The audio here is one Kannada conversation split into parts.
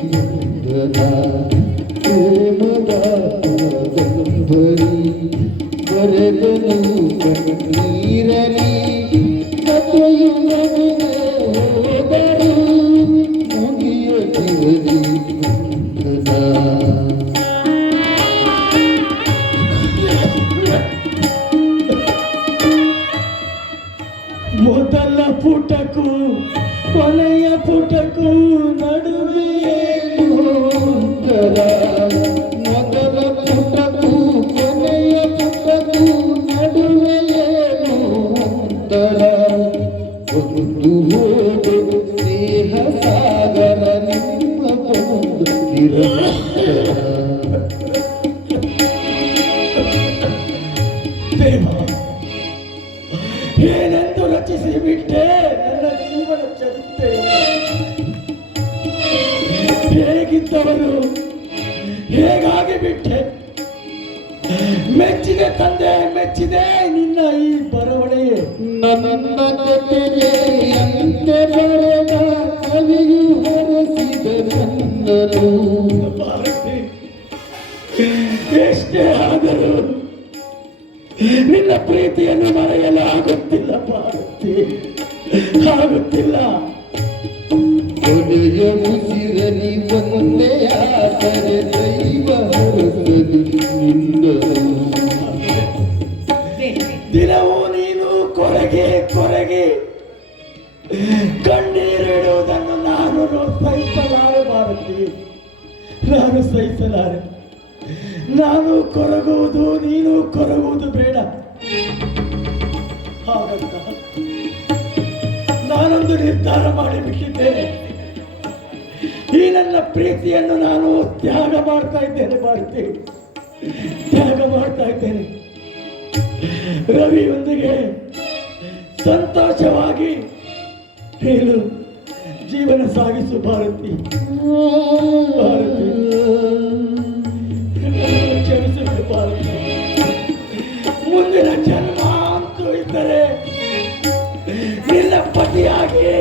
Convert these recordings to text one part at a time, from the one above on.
ಬಂಧನ ಪ್ರೇಮದ ಗಂಭರಿ ಬರೆದನು ಕಣ್ಣೀರಲಿ ಕಥೆಯು ನನಗೆ ಹೋದರು ಮುಗಿಯ ಕಿರಲಿ ಮೊದಲ ಪುಟಕ್ಕೂ ಕೊನೆಯ ಪುಟಕ್ಕೂ ನಡುವೆ ಮೊದಲ ಪುಟಕ್ಕೂ ಕೊನೆಯ ಪುಟಕ್ಕೂ ನಡುವೆ ಒಂದು ಹೋದು ಸ್ನೇಹ ಸಾಗರ ನಿಮ್ಮ ದೇವ ಏನೆಂದು ರಚಿಸಿ ಬಿಟ್ಟೆ ನನ್ನ ಜೀವನ ಚರಿತ್ರೆ. ಹೇಗಿದ್ದವರು ಹೇಗಾಗಿ ಬಿಟ್ಟೆ. ಮೆಚ್ಚಿದೆ ತಂದೆ ಮೆಚ್ಚಿದೆ ನಿನ್ನ ಈ ಬರವಣಿಗೆ. ನನ್ನ ಜೊತೆಗೆ ಅಂತೆ ಬರೆದ ಕವಿಯು ಹರಸಿದ ನನ್ನನು ಭಾರತಿ ಎಷ್ಟೇ ಆದರೂ ನಿನ್ನ ಪ್ರೀತಿಯನ್ನು ಮರೆಯಲಾಗುತ್ತಿಲ್ಲ ಭಾರತಿ, ಆಗುತ್ತಿಲ್ಲ. ಕೊನೆಯ ಉಸಿರಲಿ ಒಂದೇ ಆಸರೆ ದೈವ ಹರಸಲಿ ನಿನ್ನನು. ದಿನವೂ ನೀನು ಕೊರಗೆ ಕೊರಗೆ ಕಣ್ಣೀರಿಡುವುದನ್ನು ನಾನು ಸಹಿಸಲಾರೆ ಭಾರತಿ, ನಾನು ಸಹಿಸಲಾರೆ. ನಾನು ಕೊರಗುವುದು ನೀನು ಕೊರಗುವುದು ಬೇಡ. ಹಾಗಂತ ನಾನೊಂದು ನಿರ್ಧಾರ ಮಾಡಿಬಿಟ್ಟಿದ್ದೇನೆ. ಈ ನನ್ನ ಪ್ರೀತಿಯನ್ನು ನಾನು ತ್ಯಾಗ ಮಾಡ್ತಾ ಇದ್ದೇನೆ ಭಾರತಿ, ತ್ಯಾಗ ಮಾಡ್ತಾ ಇದ್ದೇನೆ. ರವಿಯೊಂದಿಗೆ ಸಂತೋಷವಾಗಿ ನೀನು ಜೀವನ ಸಾಗಿಸು ಭಾರತಿ. ಭಾರತಿ ಕ್ಷಮಿಸಿಬಿಡು ಭಾರತಿ. ಮುಂದಿನ ಜನ್ಮ ಅಂತೂ ಇದ್ದರೆ ನಿನ್ನ ಪತಿಯಾಗಿ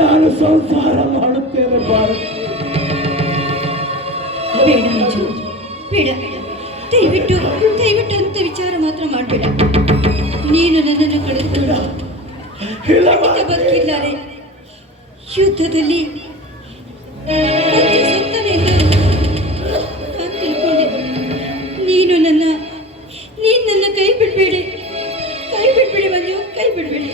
ನಾನು ಸಂಸಾರ ಮಾಡುತ್ತೇನೆ ಭಾರತಿ. ಬೇಡ ಮಂಜು, ಬೇಡ, ದಯವಿಟ್ಟು ದಯವಿಟ್ಟು ಅಂತ ವಿಚಾರ ಮಾತ್ರ ಮಾಡಬೇಡ. ನೀನು ನನ್ನನ್ನು ಕಳೆದುಕೊಂಡು ಬದುಕಿದ್ದಾರೆ. ಯುದ್ಧದಲ್ಲಿ ಸತ್ತನೆ ಎಂದು ನಾನು ತಿಳ್ಕೊಂಡೆ. ನೀನು ನನ್ನ ಕೈ ಬಿಡಬೇಡಿ, ಕೈ ಬಿಡ್ಬೇಡಿ ಮಂಜು, ಕೈ ಬಿಡಬೇಡಿ.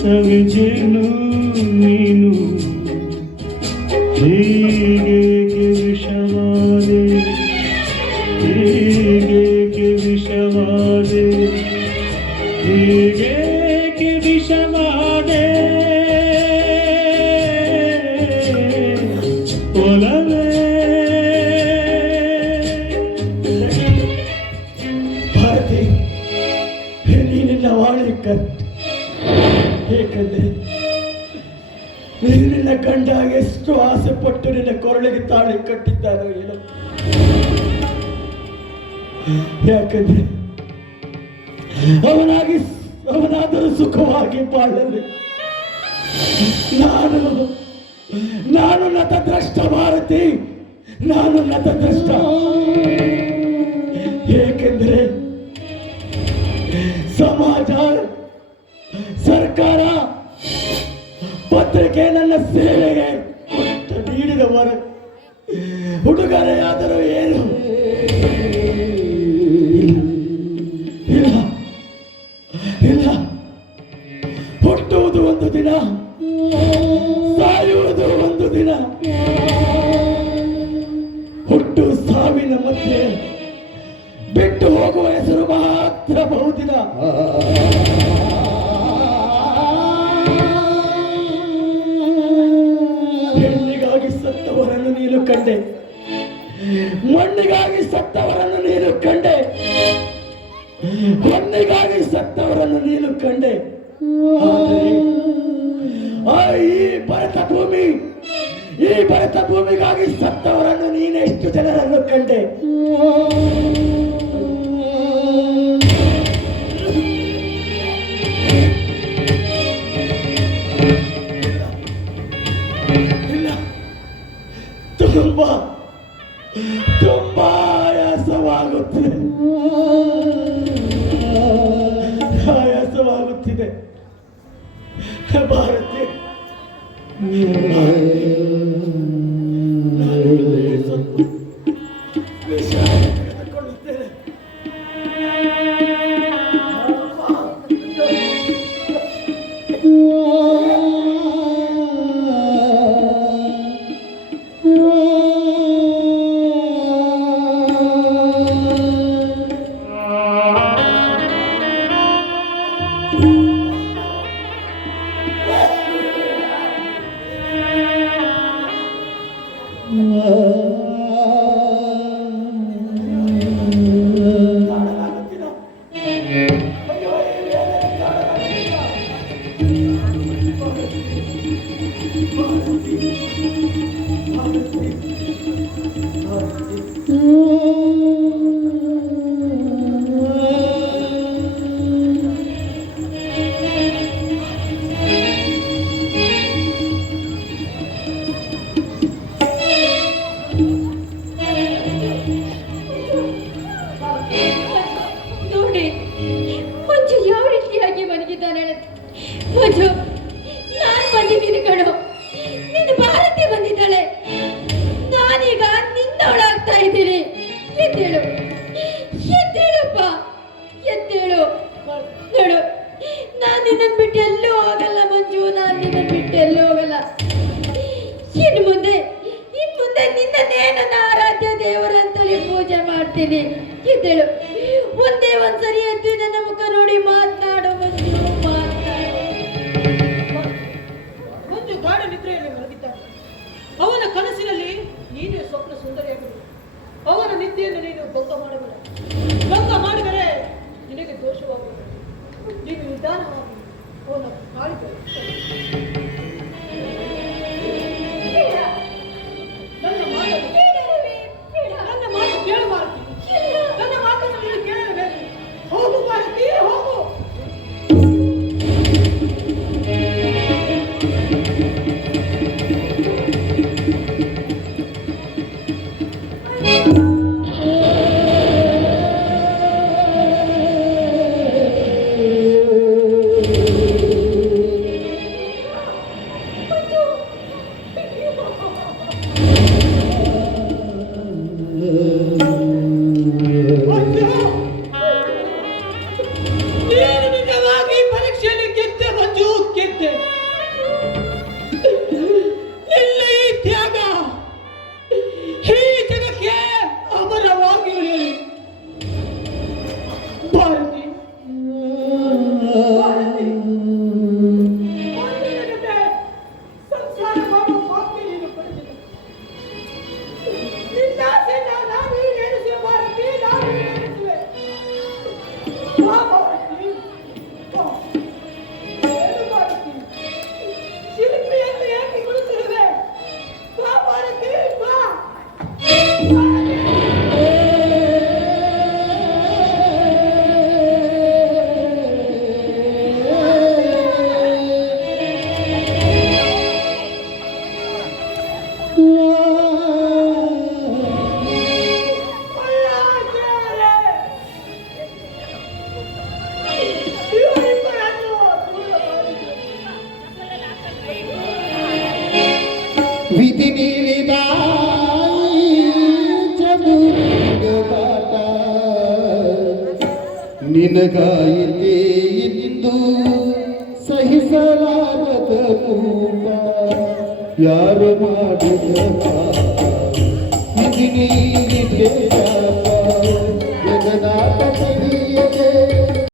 ಸವಿಜೇನು ನೀನು ಹೀಗೆ ವಿಷವಾದೆ, ಹೀಗೆ ವಿಷವಾದೆ, ಹೀಗೆ ವಿಷವಾದೆ. ಒಲವೇ ಭಾರತಿ, ನೀನಿನ್ನ ವಾಳಿಕ. ಏಕೆಂದರೆ ನೀನು ನಿನ್ನ ಗಂಡ ಎಷ್ಟು ಆಸೆ ಪಟ್ಟು ನಿನ್ನ ಕೊರಳಿಗೆ ತಾಳಿ ಕಟ್ಟಿದ್ದಾನೋ ಏನೋ. ಯಾಕಂದ್ರೆ ಅವನಾದರೂ ಸುಖವಾಗಿ ಬಾಳಲಿ. ನಾನು ನತದ್ರಷ್ಟ ಭಾರತಿ, ನಾನು ನತದ್ರಷ್ಟ. ಏಕೆಂದರೆ ಸಮಾಜ, ಸರ್ಕಾರ, ಪತ್ರಿಕೆ ನನ್ನ ಸೇವೆಗೆ ನೀಡಿದವರು ಹುಡುಗರೆಯಾದರೂ ಏನು ಇಲ್ಲ ಇಲ್ಲ. ಹುಟ್ಟುವುದು ಒಂದು ದಿನ, ಸಾಯುವುದು ಒಂದು ದಿನ. ಹುಟ್ಟು ಸಾವಿನ ಮಧ್ಯೆ ಬಿಟ್ಟು ಹೋಗುವ ಹೆಸರು ಮಾತ್ರ ಬಹುದಿನ. ಹೆಣ್ಣಿಗಾಗಿ ಸತ್ತವರನ್ನು ನೀನು ಕಂಡೆ, ಮಣ್ಣಿಗಾಗಿ ಸತ್ತವರನ್ನು ನೀನು ಕಂಡೆ, ಹೊನ್ನಿಗಾಗಿ ಸತ್ತವರನ್ನು ನೀನು ಕಂಡೆ. ಆದರೆ ಈ ಭರತ ಭೂಮಿಗಾಗಿ ಸತ್ತವರನ್ನು ನೀನೆಷ್ಟು ಜನರನ್ನು ಕಂಡೆ. ಇಲ್ಲ, ತುಂಬಾ ತುಂಬಾ ಆಯಾಸವಾಗುತ್ತಿದೆ, ಆಯಾಸವಾಗುತ್ತಿದೆ ಭಾರತಿ. ತೆಗೆದುಕೊಳ್ಳುತ್ತೇನೆ. ನೋಡಿ ಮಂಜು ಯಾವ ರೀತಿಯಾಗಿ ಮಲಗಿದ್ದಾನೆ. ಮಂಜು, ನಾನು ಬಂದಿದ್ದೀನಿ ಕಣೋ, ನಿನ್ನ ಭಾರತಿ ಬಂದಿದ್ದಾಳೆ. ನಾನೀಗ ನಿನ್ನವಳಾಗ್ತಾ ಇದ್ದೀನಿ. ಎದ್ದೇಳು, ಎದ್ದೇಳಪ್ಪ, ಎದ್ದೇಳು. ನೋಡು, ನಾನು ನಿನ್ನನ್ನು ಬಿಟ್ಟು ಎಲ್ಲೂ ಹೋಗಲ್ಲ ಮಂಜು, ನಾನು ನಿನ್ನನ್ನು ಬಿಟ್ಟು ಎಲ್ಲೂ ಹೋಗಲ್ಲ. ಇನ್ನು ಮುಂದೆ ನಿನ್ನನ್ನೇ ನನ್ನ ಆರಾಧ್ಯ ದೇವರಂತಲೇ ಪೂಜೆ ಮಾಡ್ತೀನಿ. ಎದ್ದೇಳು, ಒಂದೇ ಒಂದ್ಸರಿ ಎದ್ದು ನನ್ನ ಮುಖ ನೋಡಿ ಮಾತನಾಡು ಮಂಜು, ಮಾತನಾಡು. ಒಂದು ಗಾಢ ನಿದ್ರೆಯಲ್ಲಿ ಮಲಗಿದ್ದಾನೆ. ಅವನ ಕನಸಿನಲ್ಲಿ ನೀನೇ ಸ್ವಪ್ನ ಸುಂದರಿಯಾಗಿರು. ಅವನ ನಿದ್ದೆಯನ್ನು ನೀನು ಭಂಗ ಮಾಡಬೇಡ. ಭಂಗ ಮಾಡಿದರೆ ನಿನಗೆ ದೋಷವಾಗುವುದು. ನೀನು ನಿಧಾನವಾಗಿ ಅವನ ಕಾಳಿಗೆ ನನ್ನ ಮಾತು ಕೇಳು ಭಾರತಿ. ನನ್ನ ಮಾತನ್ನು ನೀನು ಕೇಳಬೇಕು. ಹೋಗು ಭಾರತಿ, ಹೋಗು. ನೀನು ನಿಜವಾಗಿ ಪರೀಕ್ಷೆಯಲ್ಲಿ ಗೆದ್ದೆ ಮಂಜು, ಗೆದ್ದೆ. ನಿನ್ನ ಈ ತ್ಯಾಗ ಈ ಜಗಕ್ಕೆ ಅಮರವಾಗಿ ಉಳಿಯಲಿ ಭಾರತಿ. ಮುಂದಿನ ಜೊತೆ ಸಂಸಾರ ಮಾಡುವ ಭಾಗ್ಯ ನೀನು ಪಡೆದಿದೆ. ನಿನ್ನ ಆಸೆನ ನಾನು ಈಡೇರಿಸುವೆ ಭಾರತಿ, ನಾನು ಈಡೇರಿಸುವೆ. ಬಾ ಭಾರತಿ, ಬಾ. ಏನು ಭಾರತಿ, ಶಿಲ್ಪಿಯನ್ನು ಏಕೆ ಕುಳಿತಿರುವೆ? ಬಾ ಭಾರತಿ, ಬಾ. ವಿಧಿ ನೀಡಿದ ಚದುರುಗಾಟ ನಿನಗಾಯಿತೆ ಇಂದು ಸಹಿಸಲಾಗದ ಕೂಟ. ಯಾರು ಮಾಡಿದ ವಿಧಿ ಪ್ರೀತಿ